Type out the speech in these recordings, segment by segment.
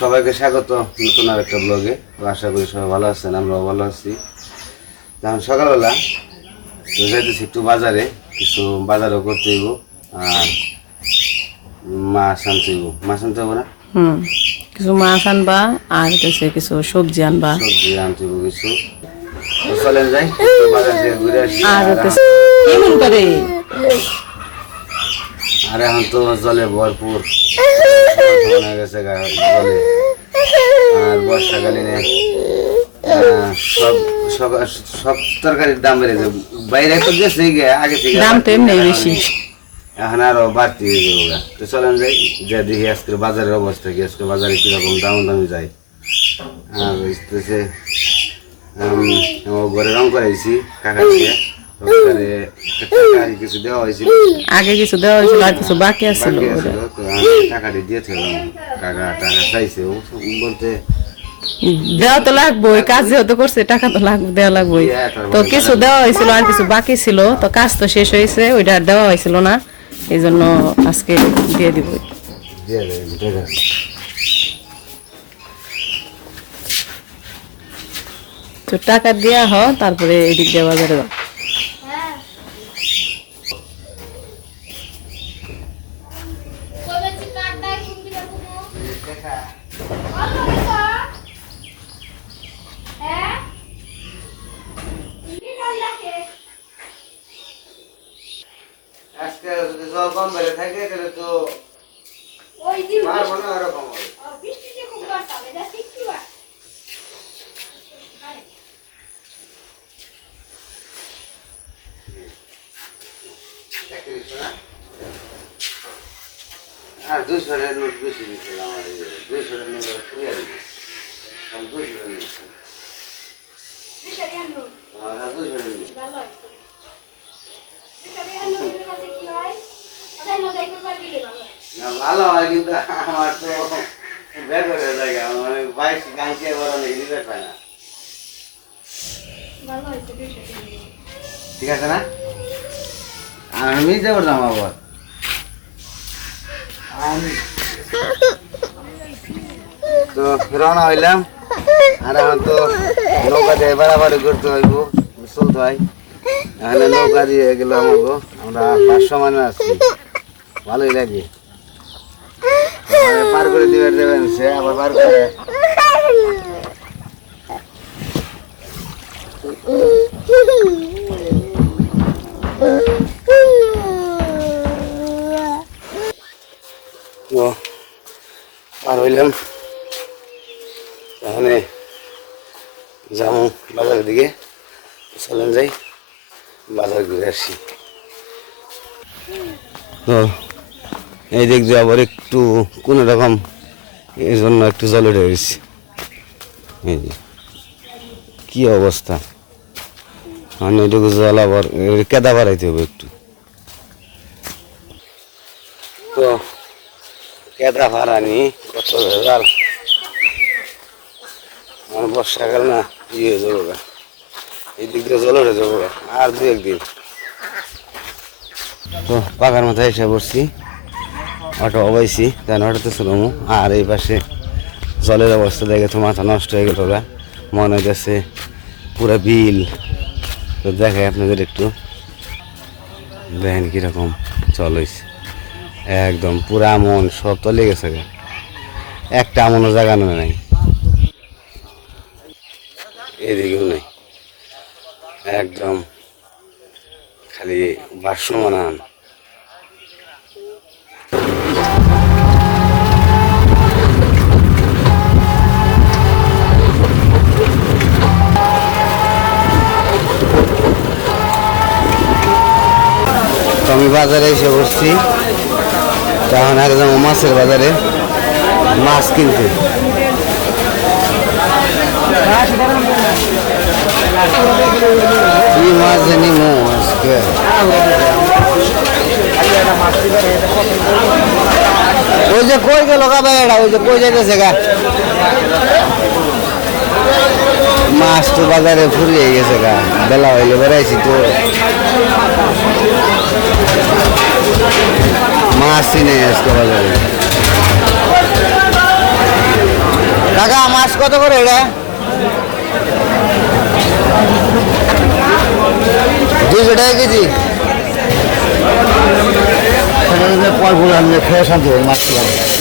সবাইকে স্বাগত নতুন আর একটা ব্লগে। আশা করি সবাই ভালো আছেন, আমরাও ভালো আছি। এখন সকালবেলা তো যাইতেছি একটু বাজারে, কিছু বাজারও করতে হইব আর মাছ আনতে হইব। মাছ আনতে হবো না? কিছু মাছ আনবা আর হচ্ছে কিছু সবজি আনবা, সবজি আনতে হইব কিছু। তো চলেন যাই বাজার থেকে ঘুরে আসি। আর হচ্ছে কেমন করে আর এখন তো জলে ভরপুর হয়ে গেছে জলে। আর বর্ষাকালীনে সব সব সব তরকারির দাম বেড়েছে। বাইরে তো গেছে আগে থেকে, দাম তো এমনি বেশি, এখন আরো বাড়তি হয়ে যাবে। তো চলেন যাই, যে দেখি আজকের বাজারের অবস্থা কি, আজকে বাজারে কিরকম দাম দামি যায়। আর হচ্ছে আমার ঘরে রং করাইছি কাকা দিয়ে, কিছু দেওয়া হয়েছিল, আগে কিছু দেওয়া হয়েছিল আর কিছু বাকি আছিল। তো আমি টাকাটি দিয়েছিলাম। কাকা টাকা চাইছে, ও বলতে দেওয়া তো লাগবো, কাজ যেহেতু করছে টাকা তো লাগবে, দেওয়া লাগবে। তো কিছু দেওয়া হয়েছিল আর কিছু বাকি ছিল, তো কাজ তো শেষ হয়েছে, ওইটা আর দেওয়া হয়েছিল না, এই জন্য আজকে দিয়ে দিব। তো টাকা দেওয়া হ, তারপরে এদিক দিয়ে বাজারে যাও। আজকে যদি জল কম বেড়ে থাকে তাহলে তো মারবো না, ওরকম হবে। আর 200 টাকার নোট বেশি দিয়েছিলাম, আমার 200 টাকার নোট ফুরিয়ে দিয়েছি। 200 টাকার নোট, 200 টাকার নোট। না ভালো হয়, কিন্তু আমার তো বেকার হয়ে যায়, মানে 22 গাঁকে বড় নেই, দিতে পায় না। ঠিক আছে না? আমি যে করতাম আবার তো রওনা হইলাম। আর এখন তো নৌকা দিয়ে বাড়াবাড়ি করতে হইব, চলতে হয়। এখানে নৌকা দিয়ে গেলাম, আমরা 500 মানুষ আছি, ভালোই লাগে। পার করে দিবে দেবেন, সে আবার পার করে। পার হইলাম, এখানে যাবো বাজারের দিকে। চলেন যাই বাজার ঘুরে আসি। তো এই দিক দিয়ে আবার একটু কোনো রকম এই জন্য একটু জল উঠে গেছি। এই যে কি অবস্থা, মানে এটুকু জল আবার কেদা বাড়াইতে হবে একটু। তো কেদা ভাড়ানি কত ভেজাল, আমার বর্ষাকাল না ইয়ে হয়ে যাবো, এই দিক দিয়ে জল উঠে যাবো আর 2-1 দিন। তো পাকার মাথায় এসে পড়ছি, অটো অবাইছি, তাই অটোতে শুনবো। আর এই পাশে জলের অবস্থা দেখে তো মাথা নষ্ট হয়ে গেল, মনে হইতেছে পুরো বিল। তো দেখাই আপনাদের একটু, দেখেন কীরকম জল হয়েছে, একদম পুরা আমন সব তলে গেছে, একটা আমনও জায়গানো নাই, এদিকেও নেই, একদম খালি ভাসমান। আমি বাজারে এসে বসছি, তখন একদম মাছের বাজারে মাছ কিনতে। কি মাছ জানি আজকে, ওই যে কই গেল গা ভাই, ওই যে কই যাইতেছে গা, মাছ তো বাজারে ফুরিয়ে গেছে গা, বেলা হইলে বেড়াইছি তো মাছ নেই আজকে বাজারে। কাকা মাছ কত করে এটা? 200 টাকা কেজি।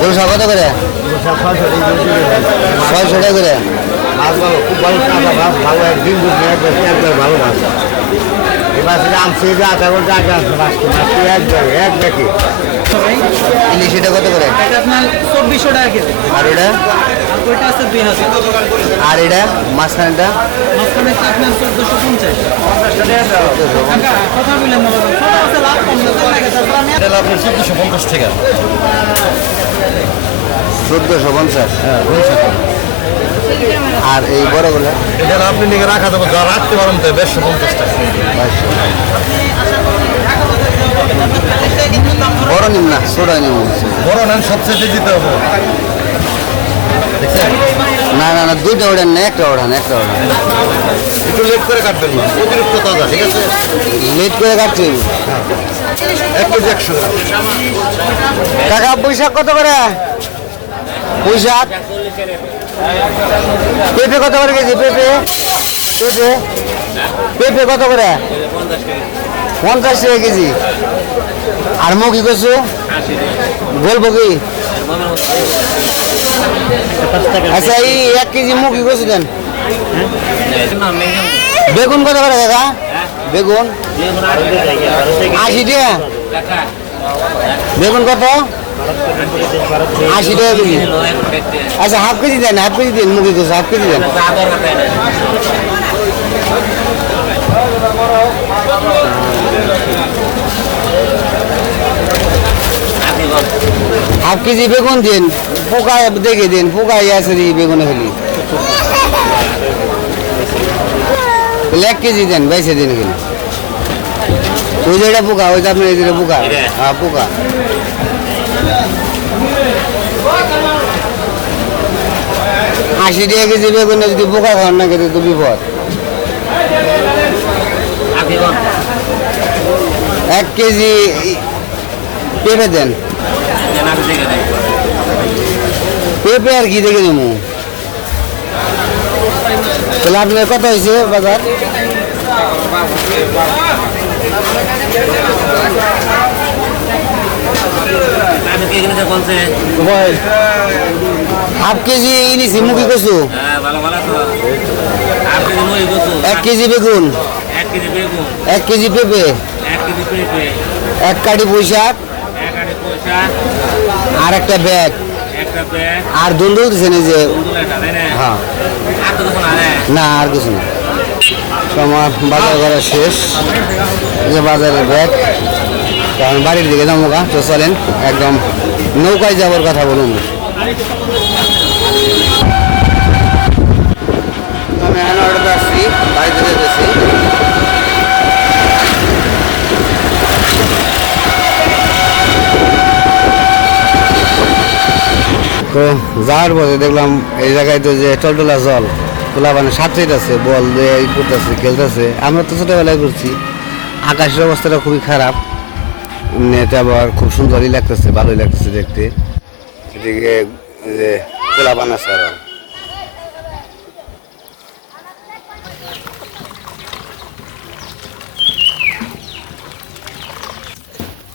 গোলসা কত করে? 600 টাকা করে। মাছ ভালো, খুব ভালো কাঁচা মাছ, ভালো একদিন একবার ভালো মাছ। এবার সেটা আনছে যে আধা ঘন্টা আগে আনছে মাছটি এক ব্যাগে ইলিশ এটা কত করে? এটা আপনার 2400 টাকা কেজি। আর এটা? আর ওইটা আছে 2000। আর এটা মাঝখানেটা? মাঝখানে আছে আপনার 1450। কাকা, কথা বললেন না বাবা। ছোট আছে লাভ কম না, তো লাগে তারপর আমি এটা আপনার 1450 টাকা। 1450। আর এই বড়গুলো? এটা আপনি নিয়ে রাখা যাবে, যা রাখতে পারেন তো 150 টাকা। বড় নিম না, ছোট নিম। বড় নেন, সবচেয়ে দিতে হবে। না না না, দুইটা ওড়ান না, একটা ওড়ান। একটু লেট করে কাটবেন না, অতিরিক্ত তাজা, ঠিক আছে? লেট করে কাটছি। 1 কেজি 100 গ্রাম। কাকা পুঁইশাক কত করে? পুঁইশাক পেঁপে কত করে কেজি? পেঁপে পেঁপে পেঁপে কত করে? 50 টাকা কেজি। আর মুখি কচু বলবো কি? আচ্ছা এই 1 কেজি মুখি কচু দেন। বেগুন কত করে দাদা? বেগুন 80 টাকা। বেগুন কত? 80 টাকা কেজি। আচ্ছা হাফ কেজি দেন, হাফ কেজি দেন। মুখি কচু হাফ কেজি দেন। হাফ কেজি বেগুন দিন, পোকা দেখে দিন, পোকা আছে বেগুনে ফেলি। 1 কেজি দেন, বাইসে দিন এখানে। ওই যে এটা পোকা, ওই যে আপনার এদিকে পোকা। হ্যাঁ পোকা। ৳80 টাকা কেজি বেগুনে যদি পোকা খাওয়ান না খেতে তো বিপদ। 1 কেজি পেঁপে দেন। পেঁপে আর কি দেখে দেবো? তাহলে আপনার কত হয়েছে বাজার? হাফ কেজি ইলিশ মুখি কচু, 1 কেজি বেগুন, 1 কেজি পেঁপে, 1 কাঠি পুঁইশাক, আর একটা ব্যাগ, আর দুন্দুল দিচ্ছেন এই যে। হ্যাঁ না আর কিছু না। আমার বাজার করা শেষ। এই যে বাজারের ব্যাগ। কারণ বাড়ির দিকে যাবো গা, তো চলেন একদম নৌকায় যাওয়ার কথা বলুন। আমি এখন অর্ডার আসছি, বাড়িতে যেতেছি। তো যাওয়ার পথে দেখলাম এই জায়গায় তো যে টলটলা জল তোলা, মানে সাঁতরিত আছে, বল দিয়ে ই করতেছে, খেলতেছে। আমরা তো ছোটোবেলায় করছি। আকাশের অবস্থাটা খুবই খারাপ, এতে আবার খুব সুন্দরই লাগতেছে, ভালোই লাগতেছে দেখতে। এদিকে যে তোলা বানাচ্ছে আরো।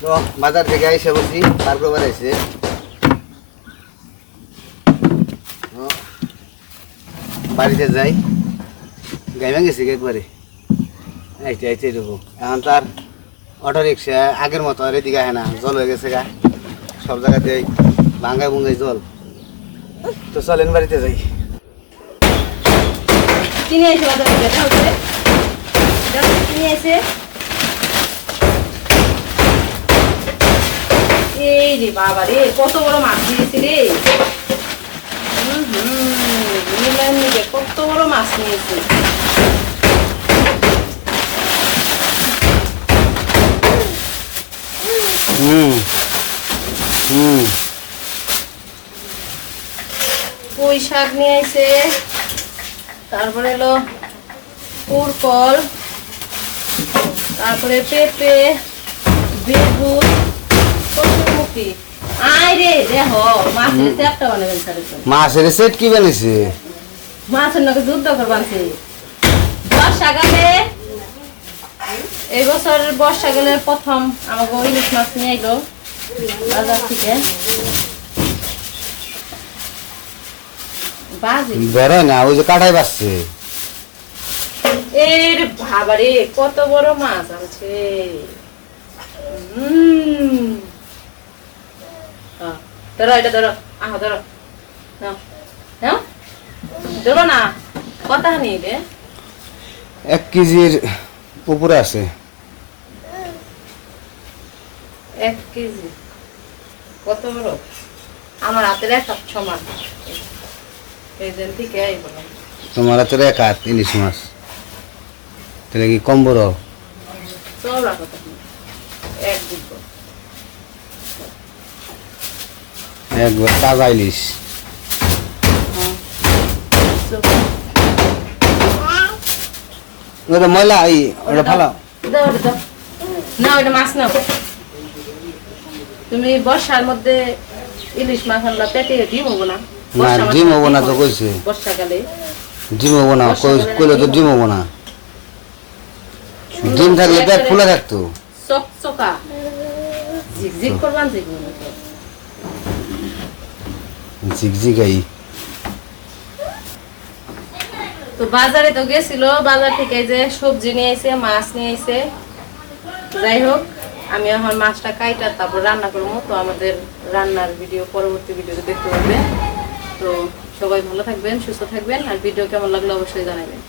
তো বাজার থেকে এসে বলছি, পার করবার এসে বাড়িতে যাই। গাইমা গেছি একবারে, এইটাই দেবো। এখন তার অটো রিক্সা আগের মতো আর এদিকে আহে না, জল হয়ে গেছে গা সব জায়গাতে, ভাঙ্গায় ভুঙ্গাই জল। তো চলেন বাড়িতে যাই। কিনে এসে বাজার থেকে খাওয়াতে কিনে এসে এই রে বাবা রে, কত বড় মাছ দিয়েছি রে। কত বড় মাছ নিয়েছি। পুঁই শাক নিয়ে আইছে, তারপরে হলো পুরকল, তারপরে পেঁপে, বেগুন, কচুরমুখী, আয় রে দেখো মাছের চ্যাপটা বানাবেন স্যার মাছের সেট কি বানিয়েছে? মাছের নাকি যুদ্ধ করবানছে বর্ষাকালে এই বছর বর্ষাকালের প্রথম আমাকে ইলিশ মাছ নিয়ে এলো বাজার থেকে বাজি বেরোয় না, ওই যে কাটাই বাসছে। এর বাবারে কত বড় মাছ আছে ধরো এটা ধরো আহা ধরো নাও নাও ধরো না কথা নেই রে 1 কেজির উপরে আছে। 1 কেজি কত বড় আমার হাতের একটা সমান এই দিন থেকে এই বলো তোমার হাতের 1 হাত ইলিশ মাছ, তাহলে কি কম বড়? চওড়া কত এক দিব একবার তাজা ইলিশ। ওটা ময়লা, ওটা ভালো। দাও ওটা দাও না ওটা মাছ নাও তুমি বর্ষার মধ্যে ইলিশ মাছ আনলা পেটে ডিম হবো না না ডিম হবো না তো কইছে, বর্ষাকালে ডিম হবো না, কইলে তো ডিম হবো না। ডিম থাকলে পেট ফুলে থাকতো। চকচকা ঝিকঝিক করবান যেগুলো ঝিকঝিকাই। তো বাজারে তো গেছিল, বাজার থেকে যে সবজি নিয়ে এসে মাছ নিয়ে এসে, যাই হোক আমি এখন মাছটা কাইটা তারপর রান্না করবো। তো আমাদের রান্নার ভিডিও পরবর্তী ভিডিওতে দেখতে পাবেন। তো সবাই ভালো থাকবেন, সুস্থ থাকবেন, আর ভিডিও কেমন লাগলো অবশ্যই জানাবেন।